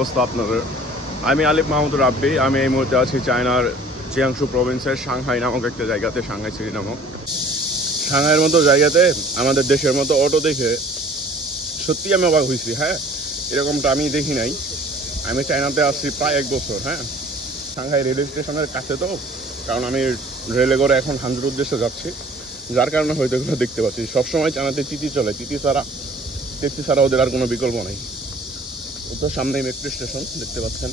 অবস্থা আপনাদের। আমি আলিফ মাহমুদ রাব্বি। আমি এই মুহূর্তে আছি চায়নার জিয়াংশু প্রভিন্সের সাংহাই নামক একটা জায়গাতে, সাংহাই সিটি নামক। সাংহাইয়ের মতো জায়গাতে আমাদের দেশের মতো অটো দেখে সত্যি আমি অবাক হয়েছি। হ্যাঁ, এরকমটা আমি দেখি নাই। আমি চায়নাতে আসছি প্রায় 1 বছর। হ্যাঁ, সাংহাই রেল স্টেশনের কাছে তো, কারণ আমি রেলে করে এখন হানজুর উদ্দেশ্যে যাচ্ছি, যার কারণে হয়তো এগুলো দেখতে পাচ্ছি। সবসময় চায়নাতে চিঠি চলে, চিঠি ছাড়া ওদের আর কোনো বিকল্প নেই। তো সামনে মেট্রো স্টেশন দেখতে পাচ্ছেন,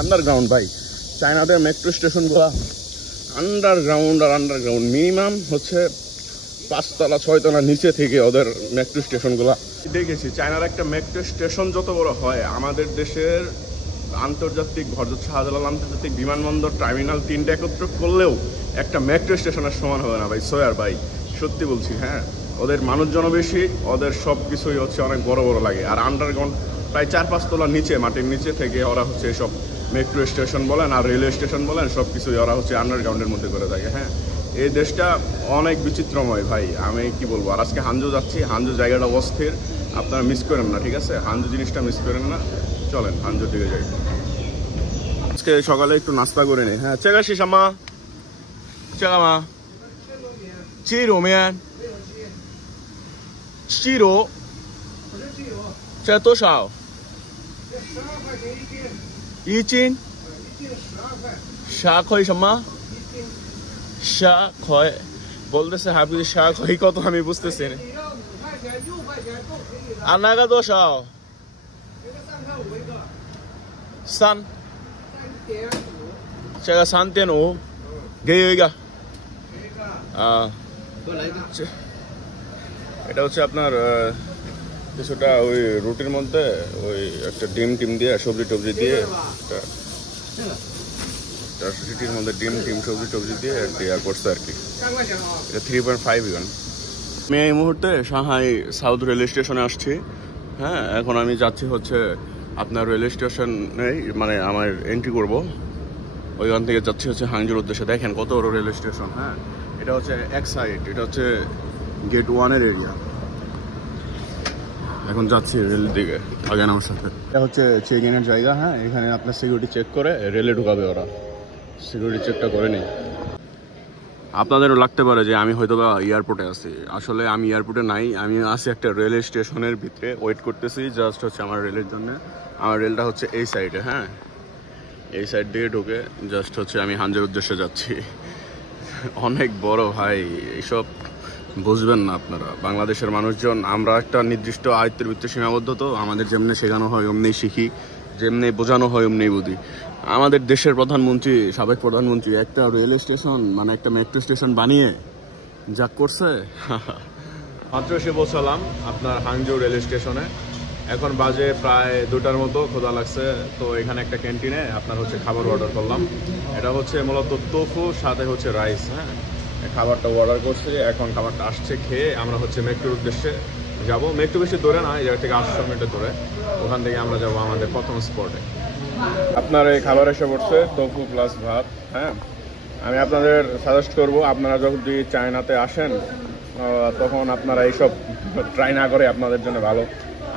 আন্ডারগ্রাউন্ড। ভাই, চায়নাতে মেট্রো স্টেশনগুলো আন্ডারগ্রাউন্ড মিনিমাম হচ্ছে 5 তলা 6 তলা নিচে থেকে ওদের মেট্রো স্টেশনগুলো দেখেছি। চায়নার একটা মেট্রো স্টেশন যত বড় হয়, আমাদের দেশের আন্তর্জাতিক হযরত শাহজালাল আন্তর্জাতিক বিমানবন্দর টার্মিনাল 3টা একত্র করলেও একটা মেট্রো স্টেশনের সমান হবে না ভাই। সোয়ার ভাই, সত্যি বলছি। হ্যাঁ, ওদের মানুষজন বেশি, ওদের সব কিছুই হচ্ছে অনেক বড় বড় লাগে। আর আন্ডারগ্রাউন্ড প্রায় 4-5 তলার নিচে, মাটির নিচে থেকে ওরা হচ্ছে এসব মেট্রো স্টেশন বলেন আর রেলওয়ে স্টেশন বলেন, সব কিছুই ওরা হচ্ছে আন্ডারগ্রাউন্ডের মধ্যে করে থাকে। হ্যাঁ, এই দেশটা অনেক বিচিত্রময় ভাই, আমি কি বলবো। আর আজকে হানজু যাচ্ছি, হানজু জায়গাটা অস্থির, আপনারা মিস করেন না, ঠিক আছে? হানজু জিনিসটা মিস করেন না। চলেন হানজুর দিকে যাই। আজকে সকালে একটু নাস্তা করে নিই। হ্যাঁ, চেগাশি সামা চেগামা চিরো মেন চিরো这多少？1斤12块什么？12块বলতেছে হাবিব 12块কত আমি বুঝতেছি না। আর নাগা多少？3这个3.5给有一个এটা হচ্ছে আপনার কিছুটা ওই রুটির মধ্যে ওই একটা ডিম দিয়ে সবজি টবজি দিয়ে রুটির মধ্যে ডিম সবজি দিয়ে দেওয়া করছে আর কি। এটা 3.5 ইউয়ান। আমি এই মুহূর্তে সাংহাই সাউথ রেল স্টেশনে আসছি। হ্যাঁ, এখন আমি যাচ্ছি হচ্ছে আপনার রেল স্টেশনে, মানে আমার এন্ট্রি করব, ওইখান থেকে যাচ্ছি হচ্ছে হাংজুর উদ্দেশ্যে। দেখেন কত বড় রেল স্টেশন। হ্যাঁ, এটা হচ্ছে এক সাইড, এটা হচ্ছে গেট 1-এর এরিয়া। এখন যাচ্ছি রেলের দিকে, থাকেন আমার সাথে। এটা হচ্ছে চেক ইনের জায়গা। হ্যাঁ, এখানে আপনার সিকিউরিটি চেক করে রেলে ঢুকাবে ওরা। সিকিউরিটি চেকটা করে নেই। আপনাদেরও লাগতে পারে যে আমি হয়তো বা এয়ারপোর্টে আছি। আসলে আমি এয়ারপোর্টে নাই, আমি আছি একটা রেল স্টেশনের ভিতরে, ওয়েট করতেছি জাস্ট হচ্ছে আমার রেলের জন্য। আমার রেলটা হচ্ছে এই সাইডে। হ্যাঁ, এই সাইড দিয়ে ঢুকে জাস্ট হচ্ছে আমি হানজুর উদ্দেশ্যে যাচ্ছি। অনেক বড় ভাই, এইসব বুঝবেন না আপনারা। বাংলাদেশের মানুষজন আমরা একটা নির্দিষ্ট আয়ত্তের ভিত্তি সীমাবদ্ধ, তো আমাদের যেমনি শেখানো হয় অমনি শিখি, যেমনি বোঝানো হয় অমনি বুঝি। আমাদের দেশের প্রধানমন্ত্রী, সাবেক প্রধানমন্ত্রী একটা রেল স্টেশন মানে একটা মেট্রো স্টেশন বানিয়ে যা করছে। মাত্র এসে পৌঁছালাম আপনার হাংজু রেল স্টেশনে। এখন বাজে প্রায় 2টার মতো, ক্ষুধা লাগছে। তো এখানে একটা ক্যান্টিনে আপনার হচ্ছে খাবার অর্ডার করলাম। এটা হচ্ছে মূলত তোফু, সাথে হচ্ছে রাইস। হ্যাঁ, খাবারটা অর্ডার করছি, এখন খাবারটা আসছে। খেয়ে আমরা হচ্ছে মেট্রোর উদ্দেশ্যে যাবো। মেট্রো বেশি দূরে না, এই জায়গা থেকে 800 মিটার দূরে। ওখান থেকে আমরা যাবো আমাদের প্রথম স্পটে। আপনার এই খাবার এসে পড়ছে, তোফু প্লাস ভাত। হ্যাঁ, আমি আপনাদের সাজেস্ট করবো, আপনারা যদি চায়নাতে আসেন তখন আপনারা এইসব ট্রাই না করে আপনাদের জন্য ভালো।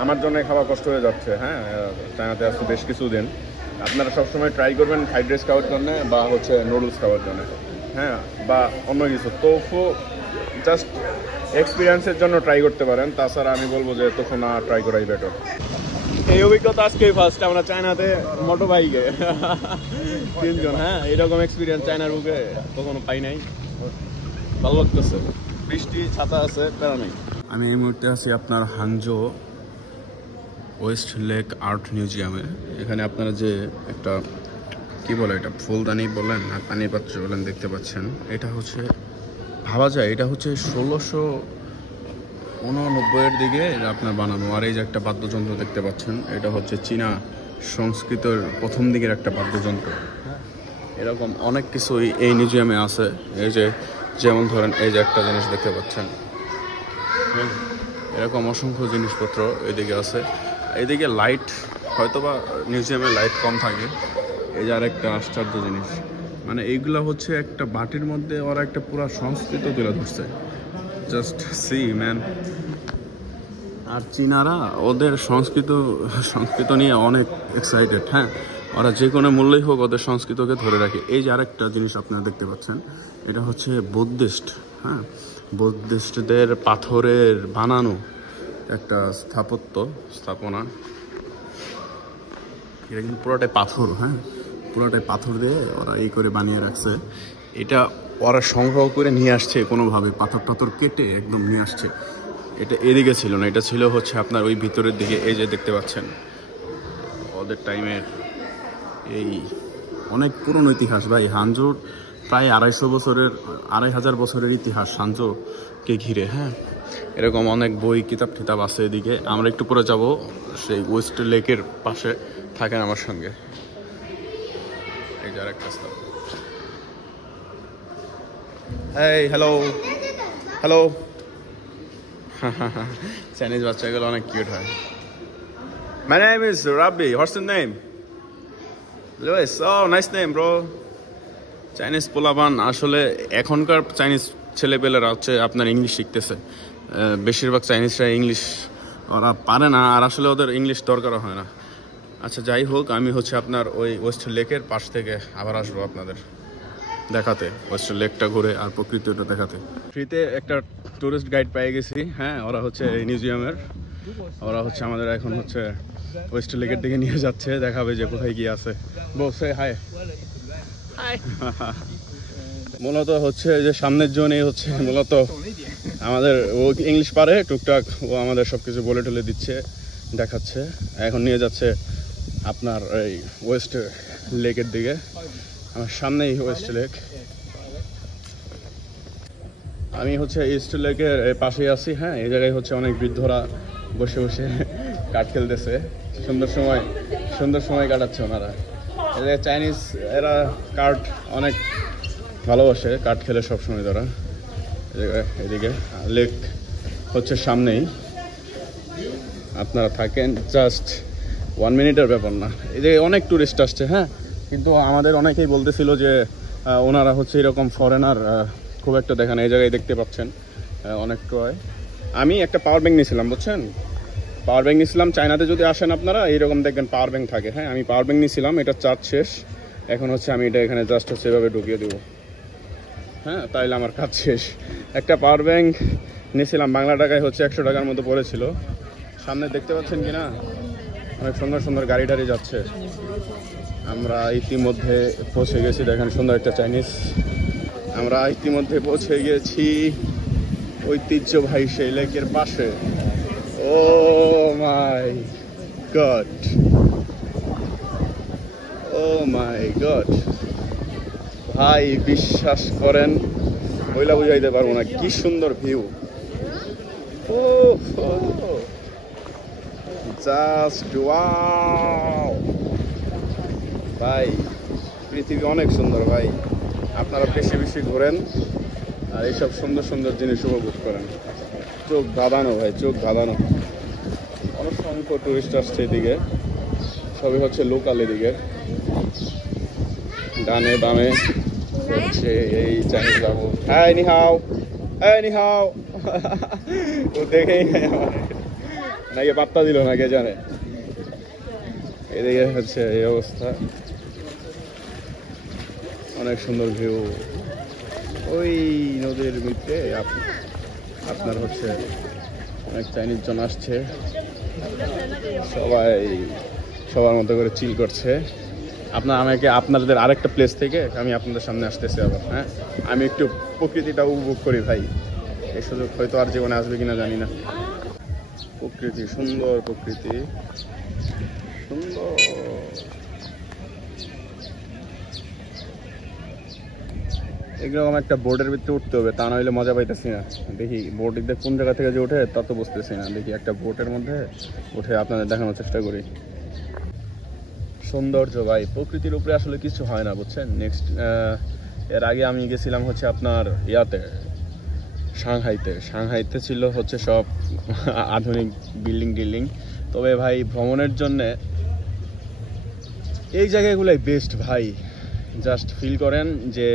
আমার জন্য খাওয়া কষ্ট হয়ে যাচ্ছে। হ্যাঁ, চায়নাতে আসছে বেশ কিছুদিন। আপনারা সবসময় ট্রাই করবেন ফ্রাইড রাইস খাওয়ার জন্য বা হচ্ছে নুডলস খাওয়ার জন্য। হ্যাঁ, বা অন্য কিছু। তোফু জাস্ট এক্সপিরিয়েন্সের জন্য ট্রাই করতে পারেন, তাছাড়া আমি বলবো যে তোফু না ট্রাই করাই বেটার। এই অভিজ্ঞতা আজকেই ফার্স্ট আমরা চায়নাতে মোটর বাইকে 3 জন। হ্যাঁ, এরকম এক্সপিরিয়েন্স চায়নার বুকে কখনো পাই নাই, ভালো লাগতেছে। বৃষ্টি, ছাতা আছে, প্যারা নেই। আমি এই মুহূর্তে আছি আপনার হাংজো ওয়েস্ট লেক আর্ট মিউজিয়ামে। এখানে আপনারা যে একটা কি বলে, এটা ফুলদানি বলেন আর পানির পাত্র বলেন দেখতে পাচ্ছেন, এটা হচ্ছে ভাবা যায় এটা হচ্ছে 1689-এর দিকে আপনার বানানো। আর এই যে একটা বাদ্যযন্ত্র দেখতে পাচ্ছেন, এটা হচ্ছে চীনা সংস্কৃতির প্রথম দিকের একটা বাদ্যযন্ত্র। এরকম অনেক কিছুই এই মিউজিয়ামে আছে। এই যে যেমন ধরেন এই যে একটা জিনিস দেখতে পাচ্ছেন, এরকম অসংখ্য জিনিসপত্র এদিকে আছে। এদিকে লাইট, হয়তোবা মিউজিয়ামে লাইট কম থাকে। এই যে আরেকটা আশ্চর্য জিনিস, মানে এইগুলা হচ্ছে একটা বাটির মধ্যে ওরা একটা পুরো সংস্কৃতি তুলে ধরছে। জাস্ট সি ম্যান, আর চীনারা ওদের সংস্কৃত নিয়ে অনেক এক্সাইটেড। হ্যাঁ, ওরা যে কোনো মূল্যই হোক ওদের সংস্কৃতকে ধরে রাখে। এই যে আরেকটা জিনিস আপনারা দেখতে পাচ্ছেন, এটা হচ্ছে বুদ্ধিস্ট। হ্যাঁ, বুদ্ধিস্টদের পাথরের বানানো একটা স্থাপনা। এটা কিন্তু পুরোটাই পাথর। হ্যাঁ, পুরোটাই পাথর দিয়ে ওরা এই করে বানিয়ে রাখছে। এটা ওরা সংগ্রহ করে নিয়ে আসছে কোনোভাবে, পাথর কেটে একদম নিয়ে আসছে। এটা এদিকে ছিল না, এটা ছিল হচ্ছে আপনার ওই ভিতরের দিকে। এই যে দেখতে পাচ্ছেন ওদের টাইমের এই অনেক পুরনো ইতিহাস ভাই। হানজোর প্রায় 2,500 বছরের ইতিহাস হানজোকে ঘিরে। হ্যাঁ, এরকম অনেক বই কিতাব আছে এদিকে। আমরা একটু পরে যাব সেই ওয়েস্ট লেকের পাশে। থাকেন আমার সঙ্গে। এই যে আরেকটা স্থান। এই হ্যালো চাইনিজ বাচ্চাগুলো অনেক কিউট হয়। My name is Rabbi. What's your name? Louis. Oh, nice name, bro. Chinese পোলাপান আসলে এখনকার চাইনিজ ছেলেপেলেরা হচ্ছে আপনার ইংলিশ শিখতেছে। বেশিরভাগ চাইনিজরা ইংলিশ ওরা পারে না, আর আসলে ওদের ইংলিশ দরকারও হয় না। আচ্ছা, যাই হোক, আমি হচ্ছে আপনার ওই ওয়েস্ট লেকের পাশ থেকে আবার আসবো আপনাদের দেখাতে, ওয়েস্ট লেকটা ঘুরে আর প্রকৃতিটা দেখাতে। ফ্রিতে একটা টুরিস্ট গাইড পেয়ে গেছি। হ্যাঁ, ওরা হচ্ছে মিউজিয়ামের, ওরা হচ্ছে আমাদের এখন হচ্ছে ওয়েস্ট লেকের দিকে নিয়ে যাচ্ছে, দেখাবে যে কোথায় কি আছে। বসে হাই মূলত হচ্ছে যে সামনের জন্যই হচ্ছে মূলত আমাদের, ও ইংলিশ পারে টুকটাক, ও আমাদের সবকিছু বলে টলে দিচ্ছে, দেখাচ্ছে। এখন নিয়ে যাচ্ছে আপনার এই ওয়েস্ট লেকের দিকে। আমার সামনেই ওয়েস্ট লেক। আমি হচ্ছে ইস্ট লেকের পাশেই আছি। হ্যাঁ, এই জায়গায় হচ্ছে অনেক বৃদ্ধরা বসে বসে কাঠ খেলতেছে, সুন্দর সময় কাটাচ্ছে ওনারা। এদের চাইনিজ এরা কাঠ অনেক ভালোবাসে, কাঠ খেলে সবসময় তারা। এদিকে লেক হচ্ছে সামনেই, আপনারা থাকেন, জাস্ট 1 মিনিটের ব্যাপার না। এই যে অনেক টুরিস্ট আসছে। হ্যাঁ, কিন্তু আমাদের অনেকেই বলতেছিল যে ওনারা হচ্ছে এরকম ফরেনার খুব একটা দেখে না। এই জায়গায় দেখতে পাচ্ছেন অনেক টয়। আমি একটা পাওয়ার ব্যাংক নিয়েছিলাম, বুঝছেন, পাওয়ার ব্যাংক নিয়েছিলাম। চায়নাতে যদি আসেন আপনারা এইরকম দেখবেন পাওয়ার ব্যাংক থাকে। হ্যাঁ, আমি পাওয়ার ব্যাংক নিয়েছিলাম, এটা চার্জ শেষ। এখন হচ্ছে আমি এটা এখানে জাস্ট হচ্ছে এভাবে ঢুকিয়ে দেবো। হ্যাঁ, তাইলে আমার কাজ শেষ। একটা পাওয়ার ব্যাংক নিয়েছিলাম, বাংলা টাকায় হচ্ছে 100 টাকার মতো পড়েছিল। সামনে দেখতে পাচ্ছেন কিনা অনেক সুন্দর গাড়ি টাড়ি যাচ্ছে। আমরা ইতিমধ্যে পৌঁছে গেছি, দেখেন সুন্দর একটা চাইনিজ। আমরা ইতিমধ্যে পৌঁছে গেছি ঐতিহ্যবাহী সেই লেকের পাশে। ও মাই গড, ভাই বিশ্বাস করেন, বইলা বুঝাইতে পারবো না কি সুন্দর ভিউ। ও জাস্ট ওয়াও ভাই, পৃথিবী অনেক সুন্দর ভাই। আপনারা বেশি ঘোরেন আর এইসব সুন্দর জিনিস উপভোগ করেন। চোখ ধাঁধানো ভাই, চোখ ধাঁধানো। অসংখ্য টুরিস্ট আসছে এদিকে, সবই হচ্ছে লোকাল। এদিকে ডানে বামে হচ্ছে এই চাইনিজ বাবু। হ্যাঁ নিহাও ও দেখেই নাই আমার, নাকি পাত্তা দিল না, কে জানে। এদিকে হচ্ছে এই অবস্থা, অনেক সুন্দর ভিউ। ওই নদীর মধ্যে আপনার হচ্ছে অনেক চাইনিজ জন আসছে, সবাই সবার মতো করে চিল করছে। আমাকে আপনাদের আরেকটা প্লেস থেকে আমি আপনাদের সামনে আসতেছি আবার। হ্যাঁ, আমি একটু প্রকৃতিটা উপভোগ করি ভাই, এই সুযোগ হয়তো আর জীবনে আসবে কিনা জানি না। প্রকৃতি সুন্দর, প্রকৃতি সুন্দর। এরকম একটা বোর্ডের ভিতরে উঠতে হবে, তা নইলে মজা পাইতেছি না। দেখি বোর্ড কোন জায়গা থেকে যে ওঠে তা তো বুঝতেছি না। দেখি একটা বোটের মধ্যে উঠে আপনাদের দেখানোর চেষ্টা করি। সৌন্দর্য ভাই, প্রকৃতির উপরে আসলে কিছু হয় না, বুঝছেন। নেক্সট এর আগে আমি গেছিলাম হচ্ছে আপনার সাংহাইতে ছিল হচ্ছে সব আধুনিক বিল্ডিং। তবে ভাই ভ্রমণের জন্যে এই জায়গাগুলোই বেস্ট ভাই। জাস্ট ফিল করেন যে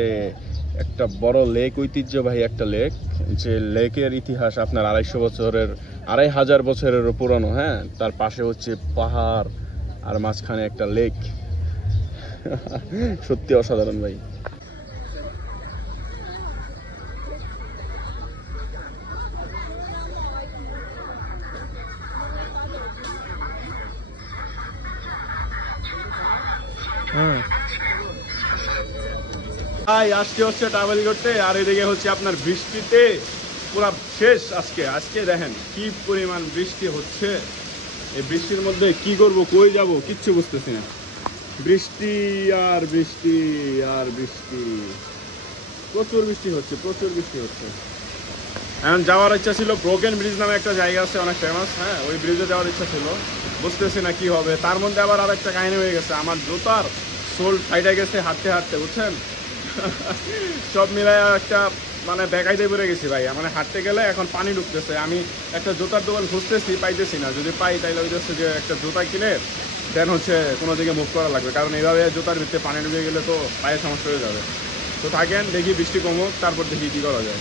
একটা বড় লেক, ঐতিহ্যবাহী একটা লেক, যে লেকের ইতিহাস আপনার 250 বছরের 2500 বছরেরও পুরানো। হ্যাঁ, তার পাশে হচ্ছে পাহাড় আর মাঝখানে একটা লেক। সত্যি অসাধারণ ভাই। আজকে হচ্ছে ট্রাভেল করতে, আর এদিকে হচ্ছে আপনার বৃষ্টিতে পুরা শেষ। আজকে দেখেন কি পরিমাণ বৃষ্টি হচ্ছে। এই বৃষ্টির মধ্যে কি করব, কই যাব, কিচ্ছু বুঝতেছি না। বৃষ্টি আর বৃষ্টি আর বৃষ্টি, প্রচুর বৃষ্টি হচ্ছে, প্রচুর বৃষ্টি হচ্ছে। এখন যাওয়ার ইচ্ছা ছিল, ব্রোকেন ব্রিজ নামে একটা জায়গা আছে অনেক ফেমাস। হ্যাঁ, ওই ব্রিজে যাওয়ার ইচ্ছা ছিল, বুঝতেছি না কি হবে। তার মধ্যে আবার আরেকটা কাহিনী হয়ে গেছে, আমার জুতার সোল ফাইটে গেছে হাঁটতে হাঁটতে, বুঝছেন। সব মিলাই একটা মানে বেকায়দায় পড়ে গেছি ভাই। মানে হাঁটতে গেলে এখন পানি ঢুকতেছে। আমি একটা জুতার দোকান খুঁজতেছি, পাইতেছি না। যদি পাই তাইলে ওই হচ্ছে যে একটা জুতা কিনে দেন হচ্ছে কোনো দিকে মুভ করা লাগবে, কারণ এইভাবে জুতার ভিতরে পানি ঢুকে গেলে তো পায়ে সমস্যা হয়ে যাবে। তো থাকেন, দেখি বৃষ্টি কমুক, তারপর দেখি কী করা যায়।